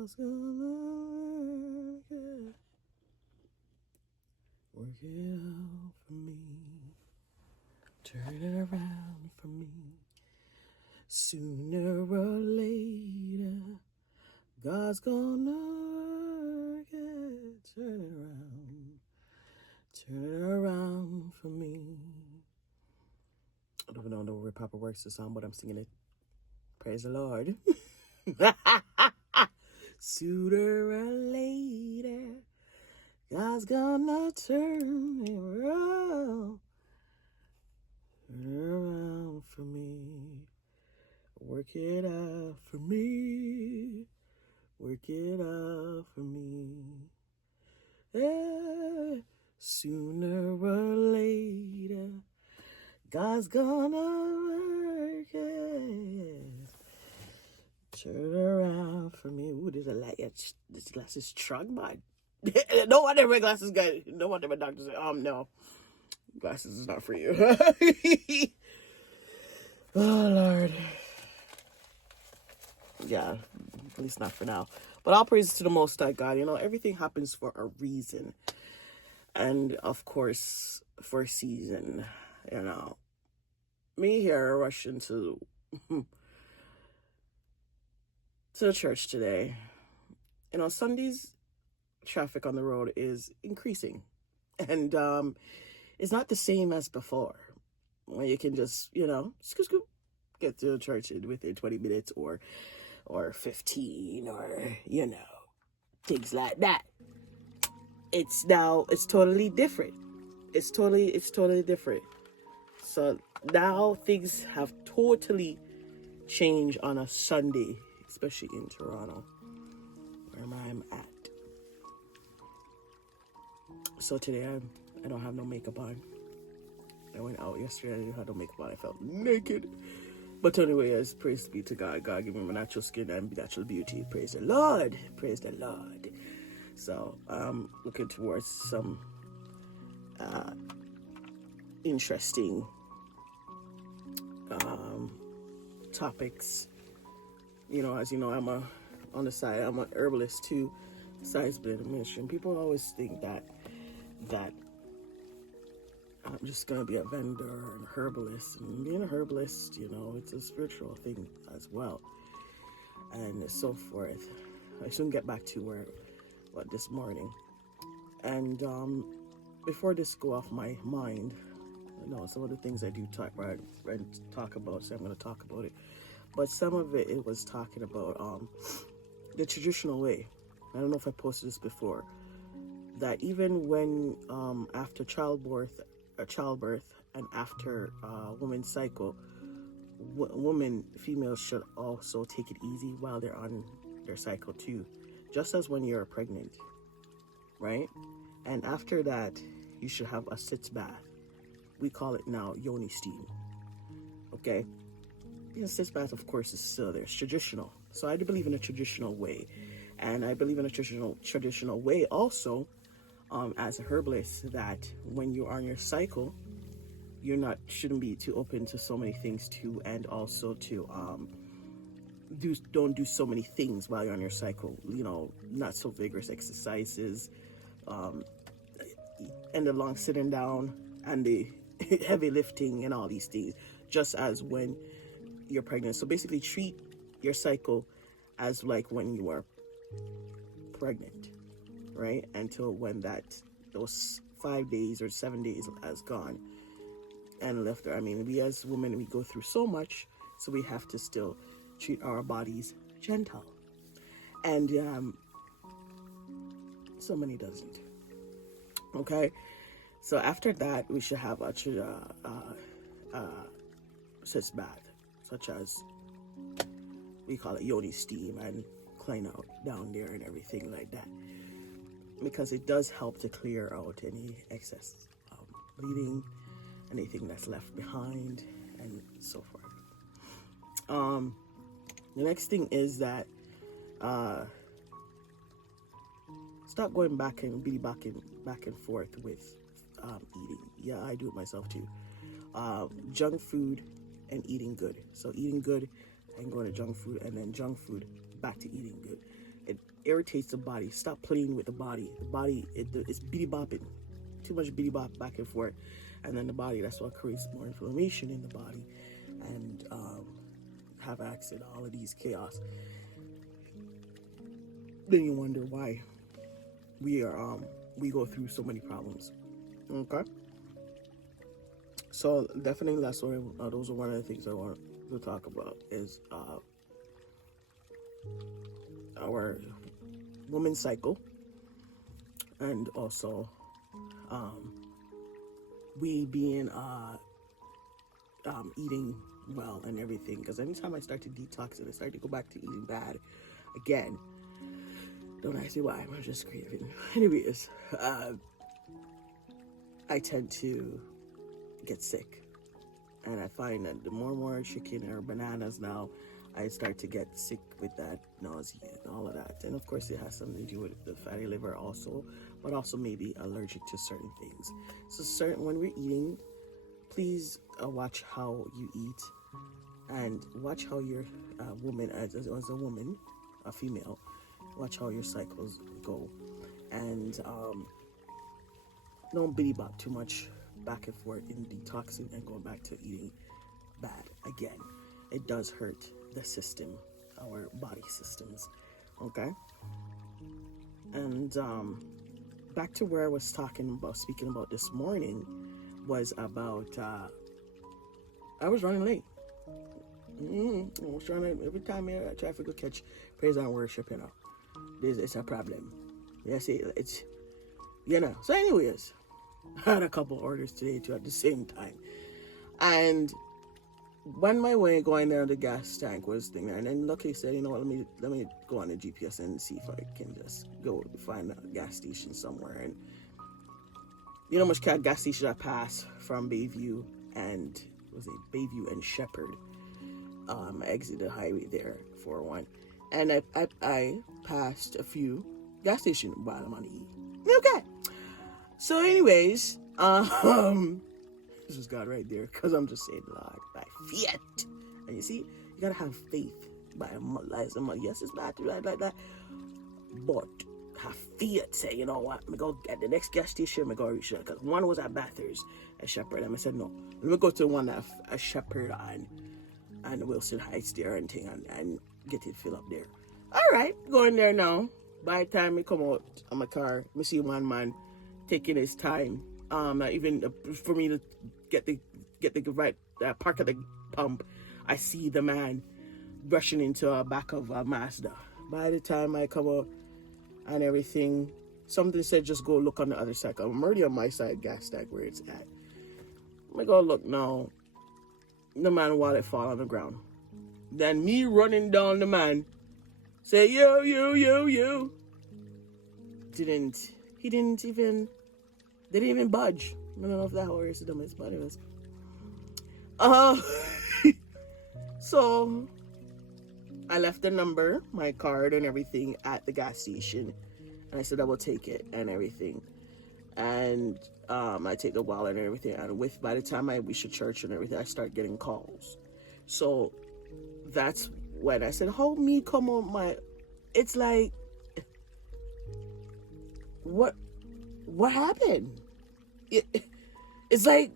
God's gonna work it out for me. Turn it around for me. Sooner or later, God's gonna work it. Turn it around. Turn it around for me. I don't even know the way Papa works the song, but I'm singing it. Praise the Lord. Sooner or later, God's gonna turn it around. Turn it around for me. Work it out for me. Work it out for me. Yeah. Sooner or later, God's gonna work it. Turn around for me. Ooh, there's a light. This glass is strong, man. No wonder my glasses got. No wonder my doctor said, no, glasses is not for you. Oh Lord. Yeah, at least not for now. But all praise to the Most High God. You know, everything happens for a reason, and of course, for a season. You know, me here rushing to the church today. You know, Sundays traffic on the road is increasing, and it's not the same as before, when you can just, you know, scoop, get to church within 20 minutes or 15, or, you know, things like that. It's totally different. It's totally different. So now things have totally changed on a Sunday, especially in Toronto, where I'm at. So today I don't have no makeup on. I went out yesterday, I didn't have no makeup on. I felt naked. But anyway, as praise be to God. God give me my natural skin and natural beauty. Praise the Lord. Praise the Lord. So I'm looking towards some interesting topics. You know, as you know, I'm an herbalist too, besides being a ministry. And people always think that I'm just going to be a vendor and herbalist. And being a herbalist, you know, it's a spiritual thing as well. And so forth. I soon get back to this morning. And before this go off my mind, you know, some of the things I do talk about, so I'm going to talk about it. But some of it was talking about the traditional way. I don't know if I posted this before. That even when after childbirth and after woman's cycle, females should also take it easy while they're on their cycle too, just as when you're pregnant, right? And after that, you should have a sitz bath. We call it now yoni steam. Okay, the sitz bath, of course, is still there. It's traditional, so I do believe in a traditional way, and I believe in a traditional way also. As a herbalist, that when you're on your cycle, shouldn't be too open to so many things too, and also to don't do so many things while you're on your cycle. You know, not so vigorous exercises, and the long sitting down and the heavy lifting and all these things, just as when you're pregnant. So basically, treat your cycle as like when you are pregnant. Right, until when those 5 days or 7 days has gone and left there. I mean, we as women, we go through so much, so we have to still treat our bodies gentle, and so many doesn't. Okay, so after that, we should have a sitz bath, such as we call it yoni steam, and clean out down there and everything like that, because it does help to clear out any excess bleeding, anything that's left behind, and so forth. The next thing is that stop going back and forth with eating. Yeah, I do it myself too. Junk food and eating good. So eating good and going to junk food, and then junk food back to eating good. it irritates the body. Stop playing with the body. The body, it's bitty bopping. Too much bitty bop back and forth. And then the body, that's what creates more inflammation in the body. And have accident, all of these chaos. Then you wonder why we go through so many problems. Okay? So definitely those are one of the things I want to talk about is our women's cycle, and also we being eating well and everything, because anytime I start to detox and I start to go back to eating bad again, don't ask me why, I'm just craving. Anyways, I tend to get sick, and I find that the more and more chicken or bananas now, I start to get sick with that nausea and all of that. And of course, it has something to do with the fatty liver also, but also maybe allergic to certain things. So when we're eating, please watch how you eat, and watch how your woman, as a woman, a female, watch how your cycles go, and don't bitty bop too much back and forth in detoxing and going back to eating bad again. It does hurt the system, our body systems. Okay? And back to where I was speaking about this morning, was about I was running late. I was trying to, every time I try to go catch praise and worship, it's a problem. Yes, it's So anyways, I had a couple orders today too at the same time, and when my way going there, the gas tank was thing there, and then Lucky said, you know what, let me go on the GPS and see if I can just go find a gas station somewhere. And you know how much gas station I passed from Bayview and Shepherd. I exited the highway there for one, and I passed a few gas stations while I'm on the E. Okay. So anyways, this is God right there, because I'm just saying, Lord, by faith. And you see, you gotta have faith by yes, it's bad to ride like that, but have faith. Say, you know what, I'm going to go at the next gas station, I'm going to reach it, because one was at Bathurst at Shepherd, and I said, no, let me go to the one at Shepherd and Wilson Heights there and thing, and get it filled up there. All right, going there now. By the time I come out of my car, I see one man taking his time, even for me to get the right park at the pump. I see the man rushing into the back of a Mazda. By the time I come out and everything, something said just go look on the other side. I'm already on my side gas stack where it's at. I go look now. The man wallet fall on the ground. Then me running down the man, say yo. They didn't even budge. I don't know if that how racism is, but anyways. So I left the number, my card and everything at the gas station, and I said I will take it and everything. And I take the wallet and everything, and by the time I reach the church and everything, I start getting calls. So that's when I said, "Hold me, come on, it's like, what happened?" It's like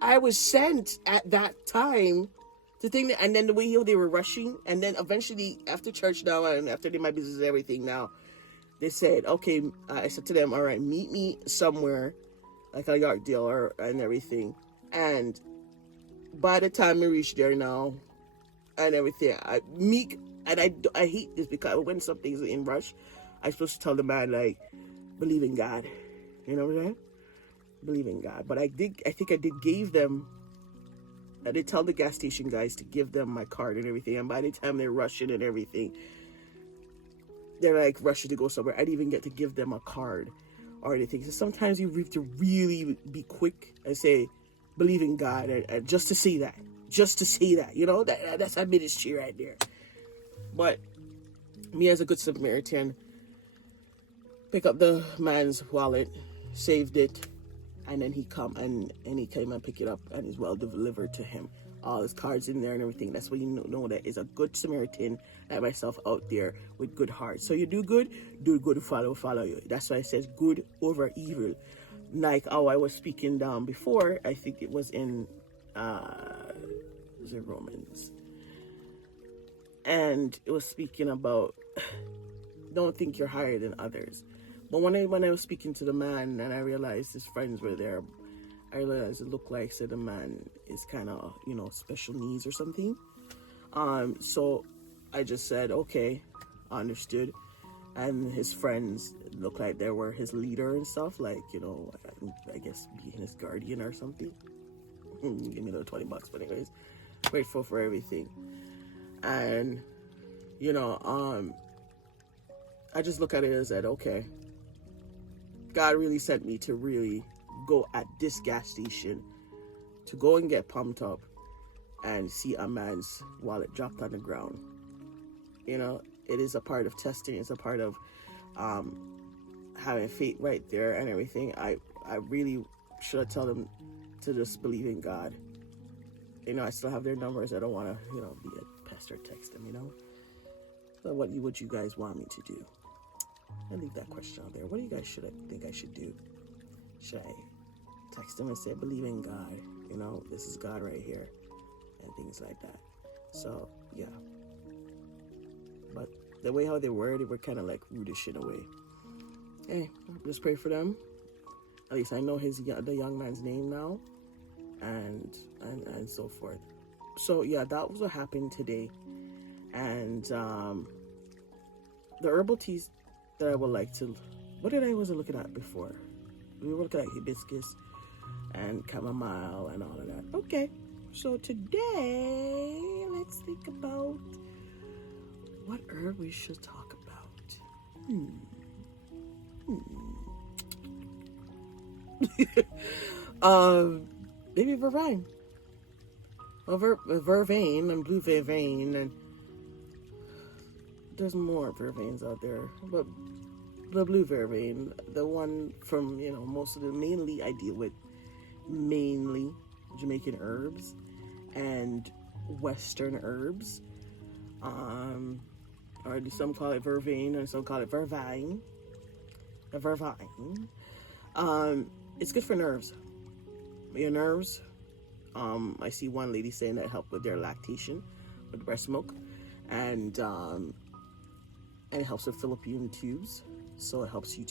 I was sent at that time to think that, and then the way they were rushing, and then eventually after church now and after they my business and everything now, they said, okay, I said to them, all right, meet me somewhere like a yard deal and everything. And by the time we reach there now and everything, I hate this, because when something's in rush, I'm supposed to tell the man, like, believe in God. You know what I'm saying? Believe in God. But I did gave them, I did tell the gas station guys to give them my card and everything. And by the time they're rushing and everything, they're like rushing to go somewhere, I didn't even get to give them a card or anything. So sometimes you have to really be quick and say, believe in God, and just to see that, you know, that's a ministry right there. But me as a good Samaritan, pick up the man's wallet, saved it, and then he came and pick it up, and it's well delivered to him. all his cards in there and everything. That's when you know that is a good Samaritan like myself out there with good heart. So you do good, follow you. That's why it says good over evil. Like how I was speaking down before, I think it was in was it Romans? And it was speaking about don't think you're higher than others. But when I was speaking to the man and I realized his friends were there, I realized it looked like the man is kind of, special needs or something. So I just said, okay, understood. And his friends looked like they were his leader and stuff, like, I guess being his guardian or something. Give me another $20, but anyways, grateful for everything. And, I just look at it as that, okay, God really sent me to really go at this gas station to go and get pumped up and see a man's wallet dropped on the ground. It is a part of testing. It's a part of having faith right there and everything. I really should tell them to just believe in God. I still have their numbers. I don't want to, be a pastor, text them, So what would you guys want me to do? I'll leave that question out there. What do you guys think I should do? Should I text them and say, believe in God? This is God right here. And things like that. So, yeah. But the way how they were kind of like rudish in a way. Hey, just pray for them. At least I know the young man's name now. And so forth. So, yeah, that was what happened today. And the herbal teas that I would like to... What did I was looking at before? We were looking at hibiscus and chamomile and all of that. Okay, so today, let's think about what herb we should talk about. Maybe vervain. Vervain and blue vervain, and there's more vervains out there, but the blue vervain, the one from most of the mainly I deal with mainly Jamaican herbs and Western herbs, or some call it vervain and some call it vervain. It's good for nerves. Your nerves. I see one lady saying that helped with their lactation with breast milk, and it helps with fallopian tubes. So it helps you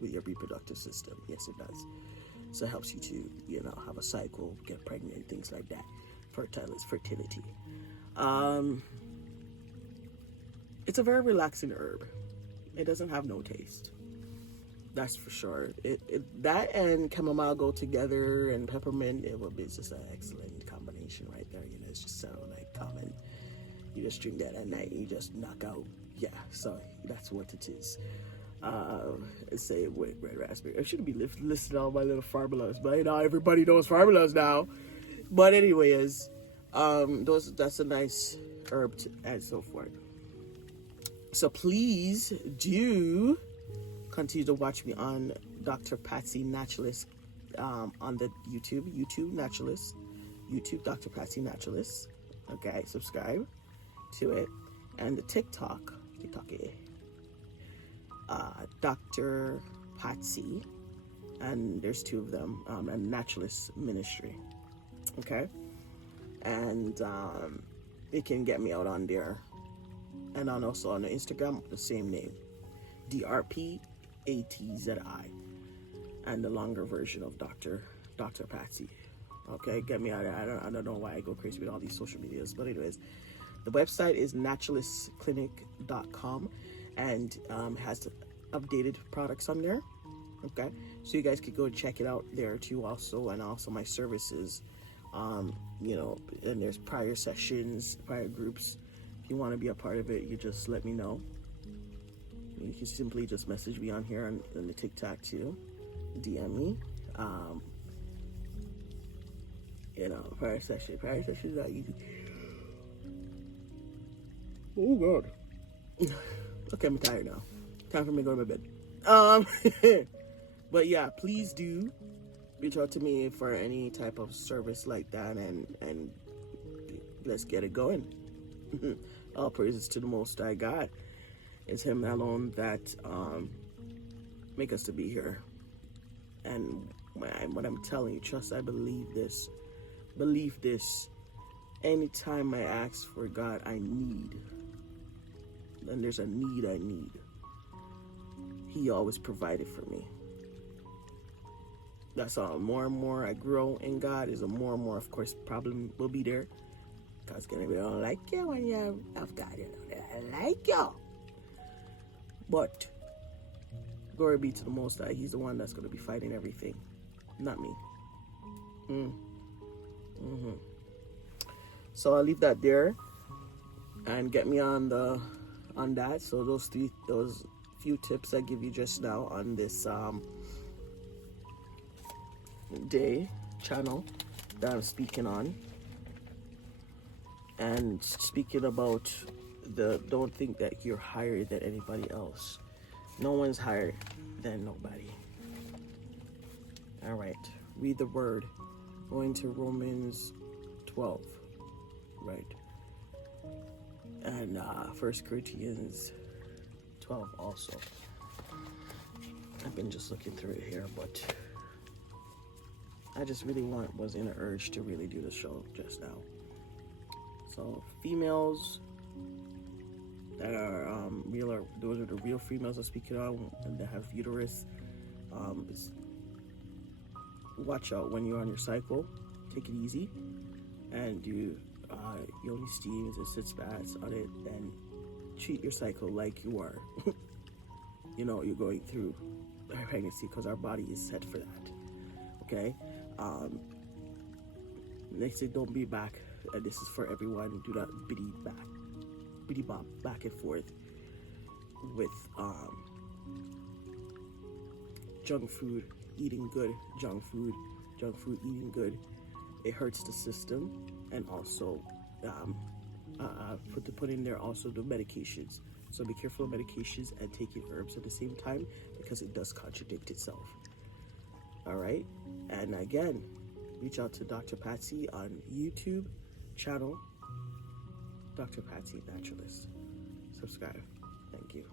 with your reproductive system. Yes, it does. So it helps you to, have a cycle, get pregnant, things like that. Fertility. It's a very relaxing herb. It doesn't have no taste. That's for sure. That and chamomile go together, and peppermint, it will be just an excellent combination right there. It's just so like common. You just drink that at night and you just knock out. Yeah, so that's what it is. Say with red raspberry. I should be listing all my little formulas, but everybody knows formulas now. But anyways, that's a nice herb and so forth. So please do continue to watch me on Dr. Patsy Naturalist on the YouTube Naturalist, YouTube Dr. Patsy Naturalist. Okay, subscribe to it, and the TikTok, Dr. Patsy, and there's two of them, and Naturalist Ministry. Okay, and you can get me out on there, and also on the Instagram, the same name, DRPATZI, and the longer version of Dr. Patsy. Okay, get me out of there. I don't know why I go crazy with all these social medias, but anyways, the website is naturalistclinic.com, and has updated products on there. Okay, so you guys could go check it out there too, also, and also my services. And there's prior sessions, prior groups. If you want to be a part of it, you just let me know. You can simply just message me on here on the TikTok too, DM me. Prior sessions are easy. Oh God. Okay, I'm tired now. Time for me to go to my bed. But yeah, please do reach out to me for any type of service like that, and let's get it going. All praises to the Most High God. It's Him alone that make us to be here. And what I'm telling you, trust, I believe this. Believe this. Anytime I ask for God, I need. And there's a need I need. He always provided for me. That's all. More and more I grow in God, is a more and more, of course, problem will be there. God's gonna be, I don't like you when you have God, you know. I like you. But glory be to the Most High. He's the one that's gonna be fighting everything, not me. So I'll leave that there and get me on that. So those few tips I give you just now on this day channel that I'm speaking on, and speaking about don't think that you're higher than anybody else. No one's higher than nobody. All right, read the word. Going to Romans 12, right? And 1 Corinthians 12 also. I've been just looking through it here, but I just really was in an urge to really do the show just now. So females that are those are the real females I'm speaking on, and that have uterus. Watch out when you're on your cycle. Take it easy, and do yoni steams and sitz baths on it, and treat your cycle like you are. You're going through pregnancy, because our body is set for that. Okay. They say don't be back. And this is for everyone. Do not bitty bop back and forth with junk food, eating good, junk food eating good. It hurts the system, and also put in there also the medications. So be careful of medications and taking herbs at the same time, because it does contradict itself. All right, and again, reach out to Dr. Patsy on YouTube channel, Dr. Patsy Naturalist. Subscribe. Thank you.